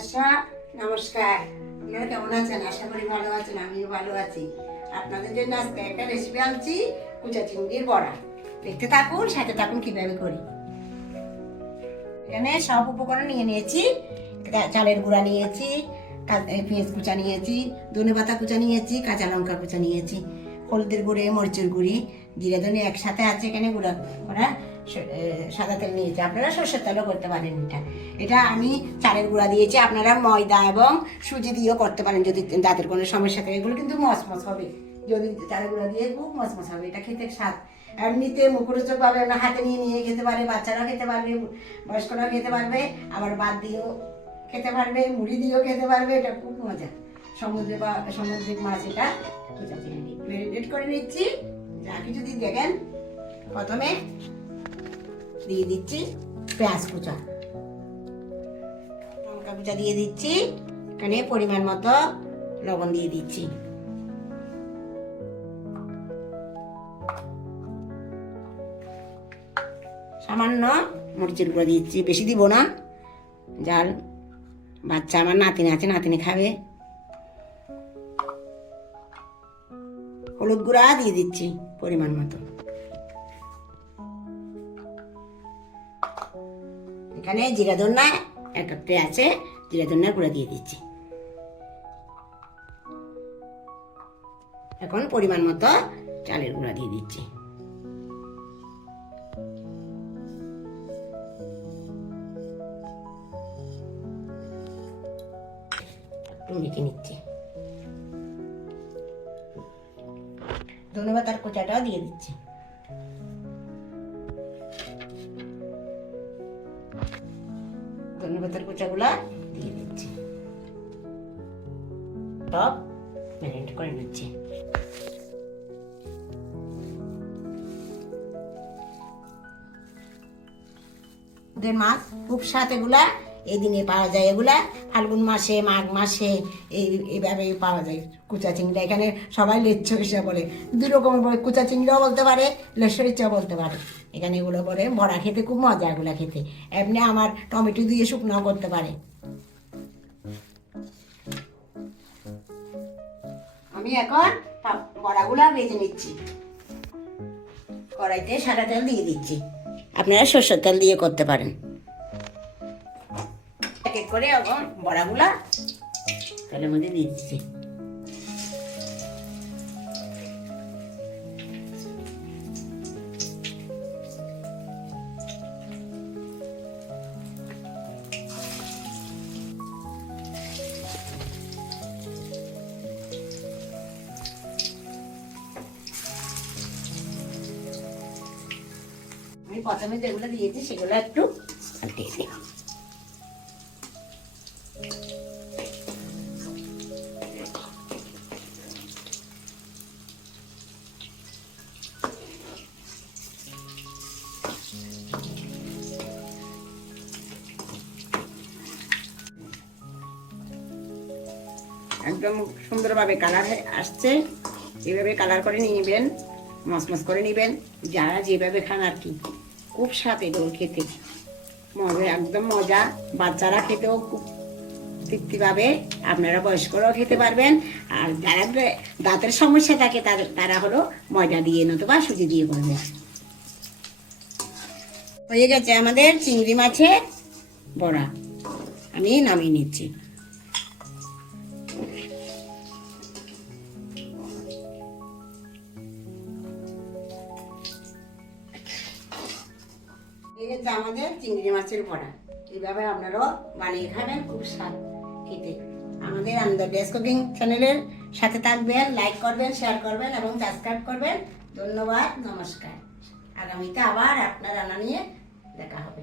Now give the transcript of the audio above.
দর্শক নমস্কার। আপনারা কেমন আছেন? আশা করি ভালো আছেন, আমিও ভালো আছি। আপনাদের জন্য আজকে একটা রেসিপি আনছি, কুচা চিংড়ির বড়া। দেখতে থাকুন, সাথে থাকুন কিভাবে করি। এখানে সব উপকরণ নিয়ে নিয়েছি। চালের গুঁড়া নিয়েছি, পেঁয়াজ কুচা নিয়েছি, ধনেপাতা কুচা নিয়েছি, কাঁচা লঙ্কা কুচা নিয়েছি, হলুদের গুঁড়ে, মরিচের গুঁড়ি, জিরে ধনে একসাথে আছে। এখানে গুঁড়া করা সাদা তেল নিয়েছি, আপনারা সর্ষের তেলও করতে পারেন। এটা আমি চালের গুঁড়া দিয়েছি, আপনারা ময়দা এবং সুজি দিয়েও করতে পারেন যদি দাঁতের কোনো সমস্যা থাকে। এগুলো কিন্তু মচমচ হবে, যদি চালের গুঁড়া দিয়ে খুব মচমচ হবে। এটা খেতে স্বাদ এমনিতে মুখরোচক ভাবে আমরা হাতে নিয়ে নিয়ে খেতে পারে, বাচ্চারাও খেতে পারবে, বয়স্করাও খেতে পারবে, আবার বাদ দিয়েও খেতে পারবে, মুড়ি দিয়েও খেতে পারবে। এটা খুব মজা। সামুদ্রিক মাছ, এটা কুচা চিংড়ি ম্যারিনেট করে নিচ্ছি। যা কিছু দিয়ে দেখেন, প্রথমে দিয়ে দিচ্ছি পেঁয়াজ কুচা, লঙ্কা কুচা দিয়ে দিচ্ছি, এখানে পরিমাণ মতো লবণ দিয়ে দিচ্ছি, সামান্য মরিচের গুঁড়ো দিচ্ছি, বেশি দিব না, জাল বাচ্চা আমার নাতিনি আছে, নাতিনি খাবে। হলুদ গুঁড়া দিয়ে দিচ্ছি পরিমাণ মতো। এখানে জিরা ধন্যা একটা আছে, জিরা ধন্যা গুঁড়া দিয়ে দিচ্ছি। এখন পরিমাণ মতো চালের গুঁড়া দিয়ে দিচ্ছি। একটু মেখে নিচ্ছি। ধনেপাতার কোচাটাও দিয়ে দিচ্ছি। ধনেপাতার কোচাগুলা দিয়ে দিচ্ছি, সব ম্যারিনেট করে নিচ্ছি। মাছ খুব স্বাদ, এগুলা এই দিনে পাওয়া যায়। এগুলা ফাল্গুন মাসে, মাঘ মাসে এইভাবে পাওয়া যায় কুচা চিংড়া। এখানে সবাই লেচ্ছ হিসেবে বলে, দুই রকমের বলে, কুচা চিংড়াও বলতে পারে, লেচ্ছর ইচ্ছাও বলতে পারে। এখানে এগুলো বলে বড়া খেতে খুব মজা, এগুলা খেতে। এমনি আমার টমেটো দিয়ে শুকনাও করতে পারে। আমি এখন বড়াগুলা ভেজে নিচ্ছি। কড়াইতে সাদা তেল দিয়ে দিচ্ছি, আপনারা সরষের তেল দিয়ে করতে পারেন। এক এক করে এখন বড়াগুলা তেলের মধ্যে দিয়ে দিচ্ছি। আমি প্রথমে যেগুলো দিয়েছি সেগুলো একটু পাল্টে দিই। একদম সুন্দরভাবে কালার আসছে, এভাবে কালার করে নিয়ে নেবেন, মচমচ করে নেবেন, যারা যেভাবে খান আর কি। খুব স্বাদ এগুলো খেতে, মজা, একদম মজা। বাচ্চারা খেতেও খুব তৃপ্তি পাবে, আপনারা বয়স্করাও খেতে পারবেন। আর যারা দাঁতের সমস্যা থাকে তারা হলো ময়দা দিয়ে নতুবা সুজি দিয়ে করবে। হয়ে গেছে আমাদের চিংড়ি মাছের বড়া, আমি নামিয়ে নিচ্ছি। আমাদের চিংড়ি মাছের বড়া এইভাবে আপনারাও বানিয়ে খাবেন, খুব স্বাদ খেতে। আমাদের আনন্দ ডেস্ক কুকিং চ্যানেলের সাথে থাকবেন, লাইক করবেন, শেয়ার করবেন এবং সাবস্ক্রাইব করবেন। ধন্যবাদ, নমস্কার। আগামীতে আবার আপনার রান্না নিয়ে দেখা হবে।